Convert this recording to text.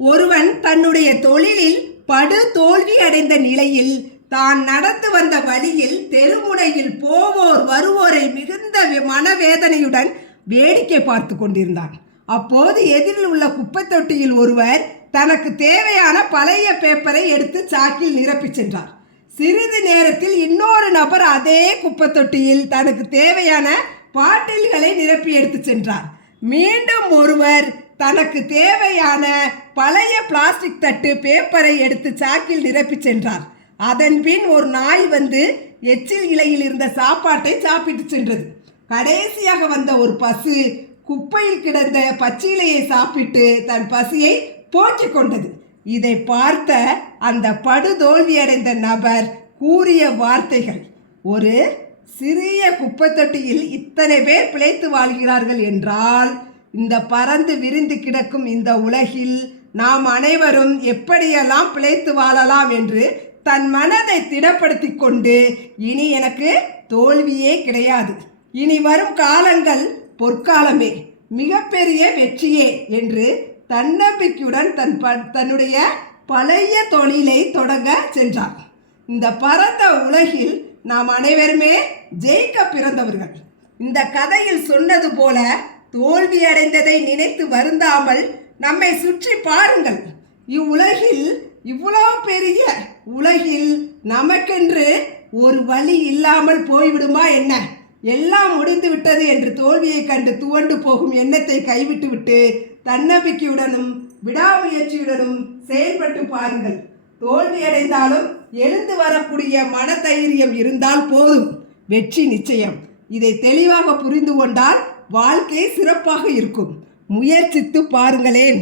ஒருவன் தன்னுடைய தொழிலில் படு தோல்வி அடைந்த நிலையில் தான் நடந்து வந்த வழியில் தெருமுனையில் போவோர் வருவோரை மிகுந்த மனவேதனையுடன் வேடிக்கை பார்த்து கொண்டிருந்தான். அப்போது எதிரில் உள்ள குப்பை தொட்டியில் ஒருவர் தனக்கு தேவையான பழைய பேப்பரை எடுத்து சாக்கில் நிரப்பி சென்றார். சிறிது நேரத்தில் இன்னொரு நபர் அதே குப்பை தொட்டியில் தனக்கு தேவையான பாட்டில்களை நிரப்பி எடுத்து சென்றார். மீண்டும் ஒருவர் தனக்கு தேவையான பழைய பிளாஸ்டிக் தட்டு பேப்பரை எடுத்து சாக்கில் நிரப்பி சென்றார். அதன் பின் ஒரு நாய் வந்து எச்சில் இலையில் இருந்த சாப்பாட்டை சாப்பிட்டு சென்றது. கடைசியாக வந்த ஒரு பசு குப்பையில் கிடந்த பச்சிலையை சாப்பிட்டு தன் பசியை போக்கிக் கொண்டது. இதை பார்த்த அந்த படுதோல்வியடைந்த நபர் கூறிய வார்த்தைகள், ஒரு சிறிய குப்பை தொட்டியில் இத்தனை பேர் பிழைத்து வாழ்கிறார்கள் என்றால் இந்த பறந்து விரிந்து கிடக்கும் இந்த உலகில் நாம் அனைவரும் எப்படியெல்லாம் பிழைத்து வாழலாம் என்று தன் மனதை திடப்படுத்தி கொண்டு, இனி எனக்கு தோல்வியே கிடையாது, இனி வரும் காலங்கள் பொற்காலமே, மிகப்பெரிய வெற்றியே என்று தன்னம்பிக்கையுடன் தன்னுடைய பழைய தொழிலை தொடங்க சென்றார். இந்த பரந்த உலகில் நாம் அனைவருமே ஜெயிக்க பிறந்தவர்கள். இந்த கதையில் சொன்னது போல தோல்வி அடைந்ததை நினைத்து வருந்தாமல் நம்மை சுற்றி பாருங்கள். இவ்வுலகில், இவ்வளவு பெரிய உலகில் நமக்கென்று ஒரு வழி இல்லாமல் போய்விடுமா என்ன? எல்லாம் முடிந்து விட்டது என்று தோல்வியை கண்டு துவண்டு போகும் எண்ணத்தை கைவிட்டுவிட்டு தன்னம்பிக்கையுடனும் விடாமுயற்சியுடனும் செயல்பட்டு பாருங்கள். தோல்வி அடைந்தாலும் எழுந்து வரக்கூடிய மனதைரியம் இருந்தால் போதும், வெற்றி நிச்சயம். இதை தெளிவாக புரிந்து கொண்டால் வாழ்க்கை சிறப்பாக இருக்கும். முயற்சித்து பாருங்களேன்.